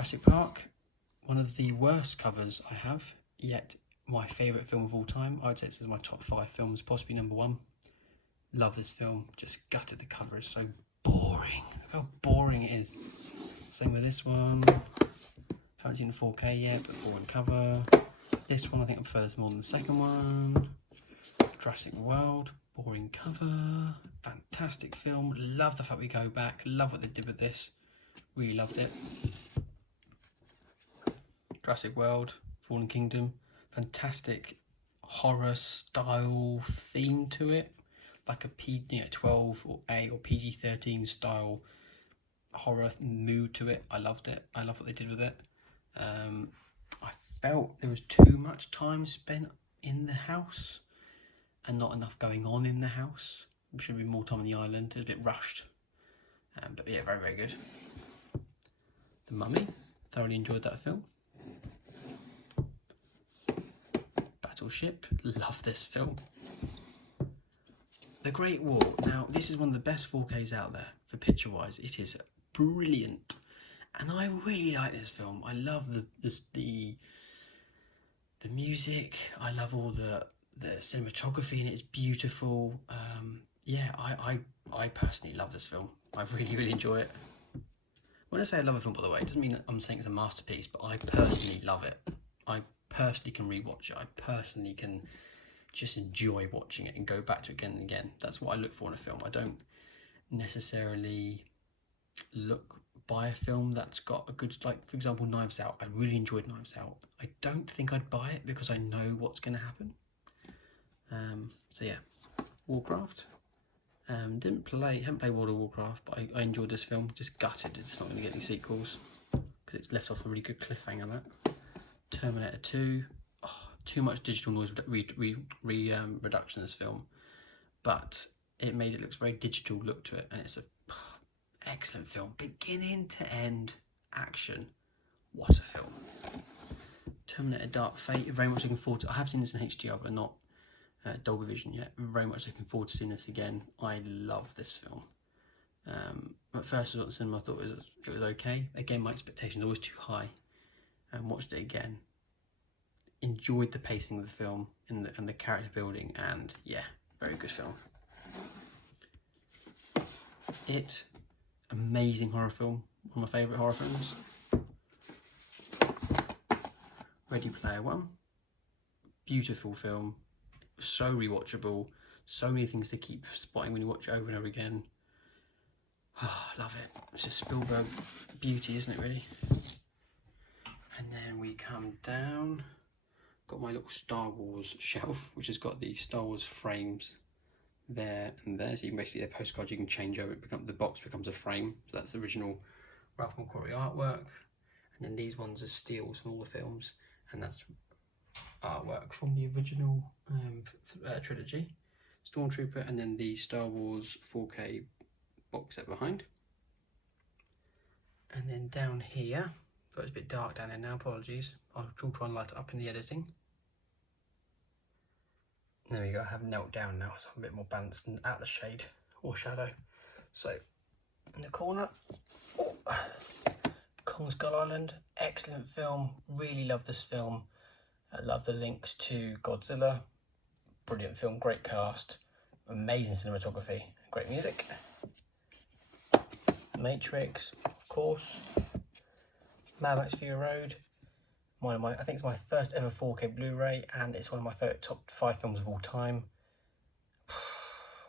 Jurassic Park, one of the worst covers I have, yet my favourite film of all time. I would say it's my top 5 films, possibly number 1. Love this film, just gutted the cover, it's so boring. Look how boring it is. Same with this one. Haven't seen the 4K yet, but boring cover. This one I think I prefer this more than the second one. Jurassic World, boring cover. Fantastic film, love the fact we go back, love what they did with this. Really loved it. Jurassic World, Fallen Kingdom, fantastic horror style theme to it, like a 12 or A or PG-13 style horror mood to it. I loved it. I love what they did with it. I felt there was too much time spent in the house and not enough going on in the house. There should be more time on the island. It was a bit rushed, but yeah, very, very good. The Mummy, thoroughly enjoyed that film. Battleship, love this film. The Great Wall, now this is one of the best 4Ks out there for picture wise. It is brilliant and I really like this film. I love the music, I love all the cinematography, and it's beautiful. Yeah, I personally love this film. I really enjoy it. When I say I love a film, by the way, it doesn't mean I'm saying it's a masterpiece, but I personally love it. I personally can rewatch it. I personally can just enjoy watching it and go back to it again and again. That's what I look for in a film. I don't necessarily buy a film that's got a good, like for example, Knives Out. I really enjoyed Knives Out. I don't think I'd buy it because I know what's going to happen. So yeah, Warcraft. Haven't played World of Warcraft, but I enjoyed this film. Just gutted it's not going to get any sequels because it's left off a really good cliffhanger. That Terminator 2, too much digital noise reduction in this film, but it made it look very digital look to it, and it's a excellent film, beginning to end, action. What a film! Terminator Dark Fate. Very much looking forward to. I have seen this in HDR, but not Dolby Vision yet. Very much looking forward to seeing this again. I love this film. At first, I was at the cinema, I thought it was okay. Again, my expectations were always too high, and watched it again. Enjoyed the pacing of the film and the character building, and yeah, very good film. It, amazing horror film, one of my favourite horror films. Ready Player One, beautiful film, so rewatchable, so many things to keep spotting when you watch it over and over again. Love it. It's a Spielberg beauty, isn't it, really? And then we come down, got my little Star Wars shelf, which has got the Star Wars frames there and there. So you can basically, their postcards you can change over, the box becomes a frame. So that's the original Ralph McQuarrie artwork. And then these ones are steals from all the films, and that's artwork from the original trilogy, Stormtrooper, and then the Star Wars 4K box set behind. And then down here, but it's a bit dark down there now, apologies. I'll try and light it up in the editing. There we go, I have knelt down now, so I'm a bit more balanced and out of the shade or shadow. So, in the corner, Kong Skull Island, excellent film, really love this film. I love the links to Godzilla, brilliant film, great cast, amazing cinematography, great music. Matrix, of course. Mad Max Fury Road, I think it's my first ever 4K Blu-ray, and it's one of my favourite top 5 films of all time.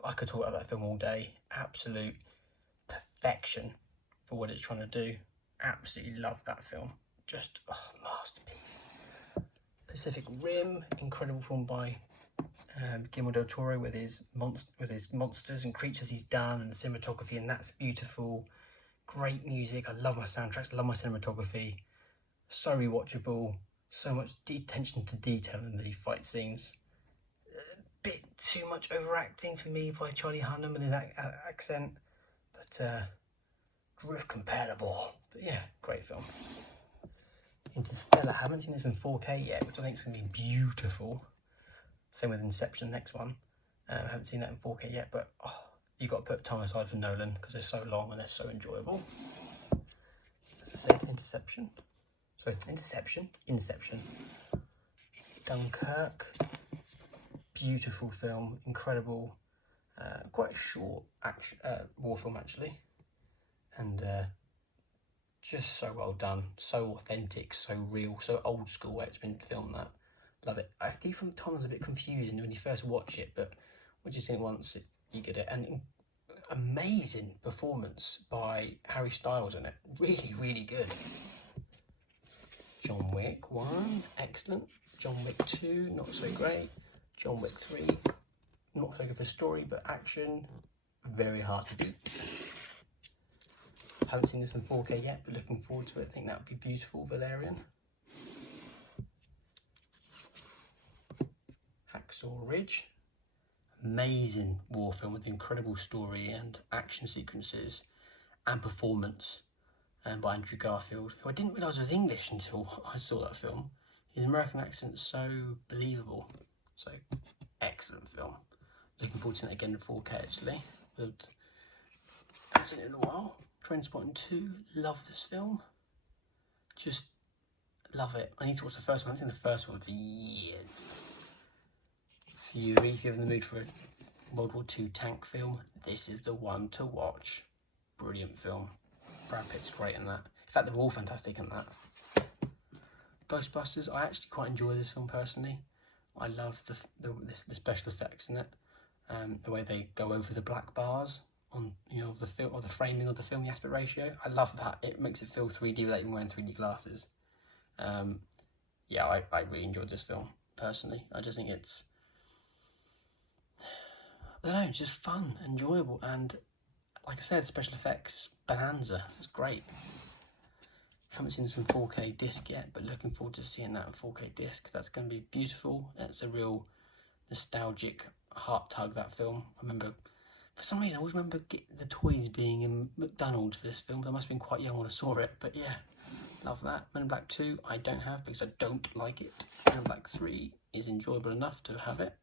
I could talk about that film all day. Absolute perfection for what it's trying to do. Absolutely love that film. Just masterpiece. Pacific Rim, incredible film by Guillermo del Toro with his monsters and creatures he's done, and the cinematography, and that's beautiful. Great music. I love my soundtracks. I love my cinematography. So rewatchable. So much attention to detail in the fight scenes. A bit too much overacting for me by Charlie Hunnam and his accent, but drift compatible. But yeah, great film. Interstellar, haven't seen this in 4K yet, which I think is going to be beautiful. Same with Inception, next one. I haven't seen that in 4K yet, but you've got to put time aside for Nolan because they're so long and they're so enjoyable. say it, Interception. Sorry, Inception. Dunkirk. Beautiful film, incredible, quite a short action, war film actually, and just so well done, so authentic, so real, so old school where it's been filmed. That love it. I do from times a bit confusing when you first watch it, but once you've seen it once, you get it. And amazing performance by Harry Styles in it. Really, really good. John Wick 1, excellent. John Wick 2, not so great. John Wick 3, not so good for story, but action, very hard to beat. Haven't seen this in 4K yet, but looking forward to it. I think that would be beautiful. Valerian. Hacksaw Ridge. Amazing war film with incredible story and action sequences and performance by Andrew Garfield, who I didn't realise was English until I saw that film. His American accent's so believable. So, excellent film. Looking forward to it again in 4K actually. Haven't seen it in a while. Trainspotting 2, love this film. Just love it. I need to watch the first one. I haven't seen the first one for years. Fury, if you're in the mood for a World War II tank film, this is the one to watch. Brilliant film. Brad Pitt's great in that. In fact, they're all fantastic in that. Ghostbusters, I actually quite enjoy this film personally. I love the special effects in it. The way they go over the black bars on the film, or the framing of the film, the aspect ratio. I love that. It makes it feel 3D without even wearing 3D glasses. Yeah, I really enjoyed this film personally. I just think it's, I don't know, just fun, enjoyable, and like I said, special effects bonanza. It's great. Haven't seen this in 4K disc yet, but looking forward to seeing that in 4K disc. That's going to be beautiful. It's a real nostalgic heart tug, that film. I remember, for some reason, I always remember the toys being in McDonald's for this film. I must have been quite young when I saw it, but yeah, love that. Men in Black 2, I don't have because I don't like it. Men in Black 3 is enjoyable enough to have it.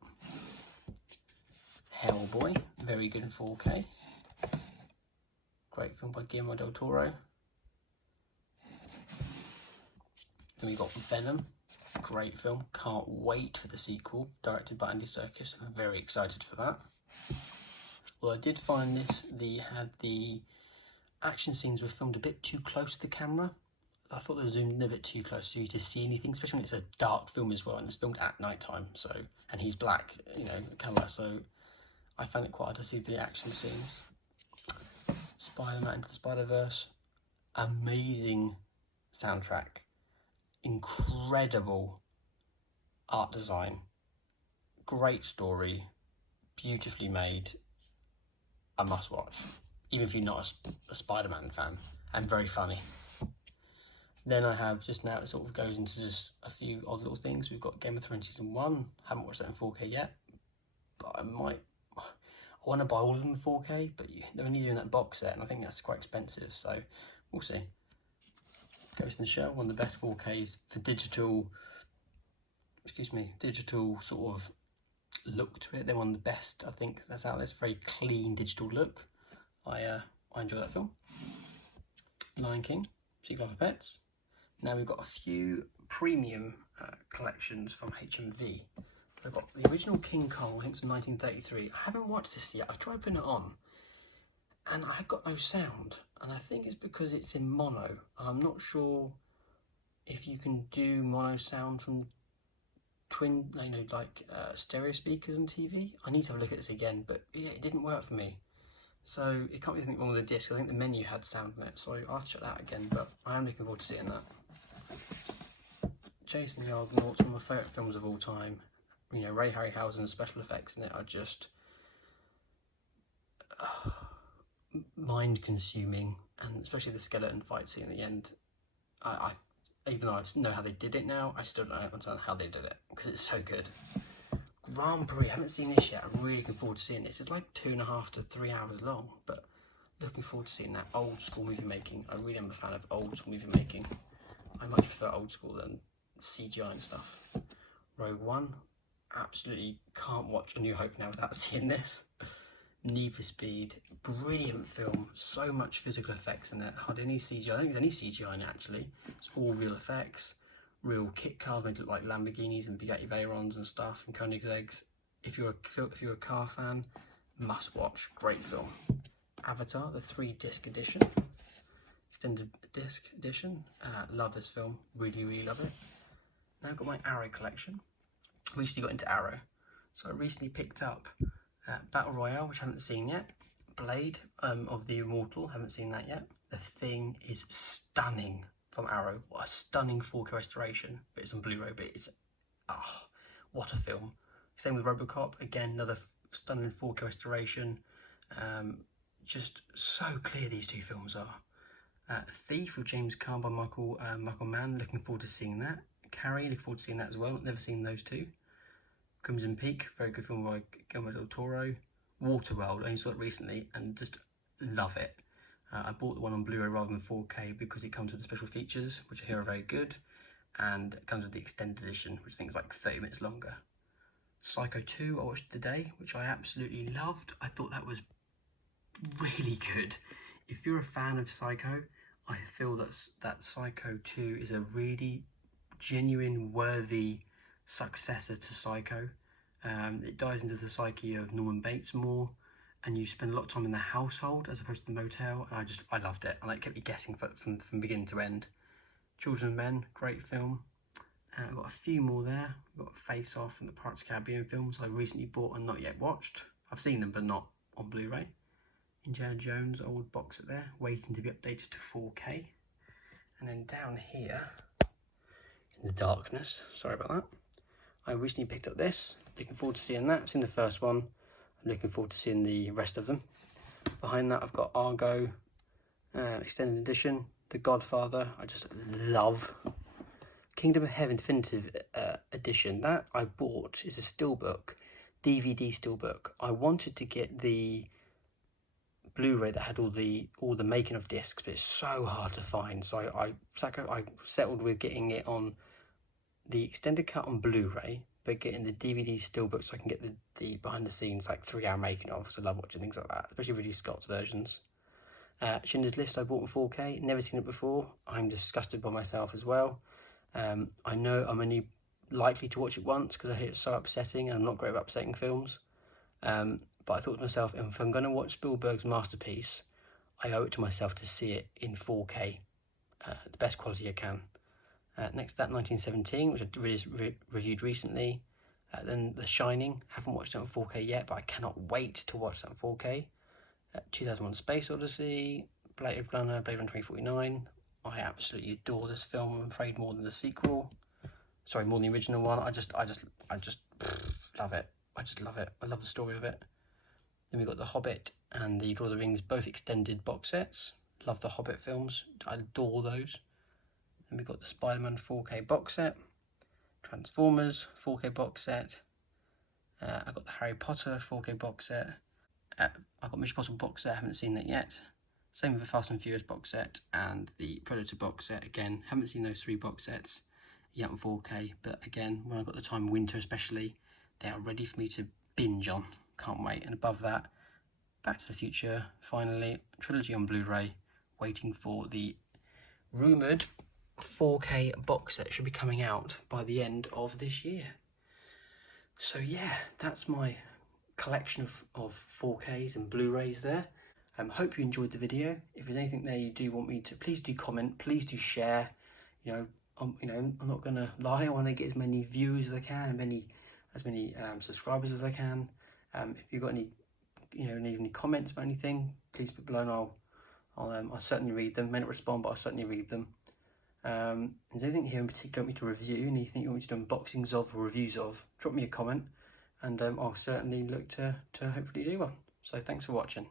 Hellboy, very good in 4K. Great film by Guillermo del Toro. Then we got Venom, great film. Can't wait for the sequel, directed by Andy Serkis. I'm very excited for that. Well, I did find the action scenes were filmed a bit too close to the camera. I thought they were zoomed in a bit too close for you to see anything, especially when it's a dark film as well, and it's filmed at night time. So, and he's black, the camera. So, I found it quite hard to see the action scenes. Spider-Man Into the Spider-Verse, amazing soundtrack. Incredible art design, great story, beautifully made, a must watch, even if you're not a Spider-Man fan, and very funny. Then I have just now, it sort of goes into just a few odd little things. We've got Game of Thrones Season 1, haven't watched that in 4K yet, but I want to buy all of them in 4K, but they're only doing that box set, and I think that's quite expensive, so we'll see. Ghost in the Shell, one of the best 4Ks for digital sort of look to it. They're one of the best, I think, that's out there. It's a very clean digital look. I enjoy that film. Lion King, Secret Life of Pets. Now we've got a few premium collections from HMV. I've got the original King Kong, I think it's from 1933. I haven't watched this yet. I tried putting it on, and I got no sound, and I think it's because it's in mono. I'm not sure if you can do mono sound from stereo speakers on TV. I need to have a look at this again, but yeah, it didn't work for me. So it can't be anything wrong with the disc. I think the menu had sound in it, so I'll check that again, but I am looking forward to seeing that. Jason the Argonauts, one of my favourite films of all time. Ray Harryhausen's special effects in it are just mind-consuming, and especially the skeleton fight scene at the end. Even though I know how they did it now, I still don't understand how they did it, because it's so good. Grand Prix, I haven't seen this yet. I'm really looking forward to seeing this. It's like 2.5 to 3 hours long, but looking forward to seeing that old school movie making. I really am a fan of old school movie making. I much prefer old school than CGI and stuff. Rogue One, absolutely can't watch A New Hope now without seeing this. Need for Speed, brilliant film, so much physical effects in it, hardly any CGI, I don't think there's any CGI in it actually, it's all real effects, real kit cars made to look like Lamborghinis and Bugatti Veyrons and stuff, and Koenigsegg's. If you're a car fan, must watch, great film. Avatar, the 3-disc edition, extended disc edition, love this film, really love it. Now I've got my Arrow collection. I recently got into Arrow, so I recently picked up Battle Royale, which I haven't seen yet. Blade of the Immortal, haven't seen that yet. The Thing is stunning from Arrow. What a stunning 4K restoration. But it's on Blu-ray, but it's, what a film. Same with RoboCop, again, another stunning 4K restoration. Just so clear these two films are. Thief with James Caan by Michael Mann, looking forward to seeing that. Carrie, looking forward to seeing that as well, never seen those two. Crimson Peak, very good film by Guillermo del Toro. Waterworld, only saw it recently and just love it. I bought the one on Blu-ray rather than 4K because it comes with the special features, which I hear are very good, and it comes with the extended edition, which I think is like 30 minutes longer. Psycho 2 I watched today, which I absolutely loved. I thought that was really good. If you're a fan of Psycho, I feel that Psycho 2 is a really genuine, worthy successor to Psycho. It dives into the psyche of Norman Bates more, and you spend a lot of time in the household as opposed to the motel, and I loved it, and it kept me guessing from beginning to end. Children of Men, great film. I've got a few more there. I've got Face Off and the Pirates of the Caribbean films I recently bought and not yet watched. I've seen them but not on Blu-ray. Indiana Jones old box set there, waiting to be updated to 4K. And then down here in the darkness, sorry about that, I recently picked up this, looking forward to seeing that. I've seen the first one, I'm looking forward to seeing the rest of them. Behind that I've got Argo, extended edition, The Godfather, I just love. Kingdom of Heaven Definitive edition, that I bought is a steelbook, DVD steelbook. I wanted to get the Blu-ray that had all the making of discs, but it's so hard to find, so I settled with getting it on the extended cut on Blu-ray, but getting the DVD steelbook so I can get the behind the scenes, like 3-hour making of, so I love watching things like that, especially Ridley Scott's versions. Schindler's List I bought in 4K, never seen it before, I'm disgusted by myself as well. I know I'm only likely to watch it once because I hear it's so upsetting and I'm not great at upsetting films. But I thought to myself, if I'm going to watch Spielberg's masterpiece, I owe it to myself to see it in 4K, the best quality I can. Next to that, 1917, which I reviewed recently. Then The Shining, haven't watched it on 4K yet, but I cannot wait to watch that on 4K. 2001 Space Odyssey, Blade Runner 2049. I absolutely adore this film, I'm afraid, more than the sequel. Sorry, more than the original one. I just love it. I just love it. I love the story of it. Then we've got The Hobbit and the Lord of the Rings, both extended box sets. Love the Hobbit films. I adore those. Then we've got the Spider-Man 4K box set. Transformers 4K box set. I've got the Harry Potter 4K box set. I've got Mission Impossible box set, I haven't seen that yet. Same with the Fast and Furious box set and the Predator box set. Again, haven't seen those 3 box sets yet on 4K, but again, when I've got the time, winter especially, they are ready for me to binge on. Can't wait. And above that, Back to the Future, finally, trilogy on Blu-ray, waiting for the rumoured 4K box set. Should be coming out by the end of this year. So yeah, that's my collection of 4Ks and Blu-rays there. Hope you enjoyed the video. If there's anything there you do want me to, please do comment, please do share. I'm not gonna lie, I want to get as many views as I can, as many subscribers as I can. If you've got any, need any comments about anything, please put below, and I'll certainly read them. May not respond, but I'll certainly read them. Is there anything here in particular you want me to review? Anything you want me to do unboxings of or reviews of? Drop me a comment, and I'll certainly look to hopefully do one. So thanks for watching.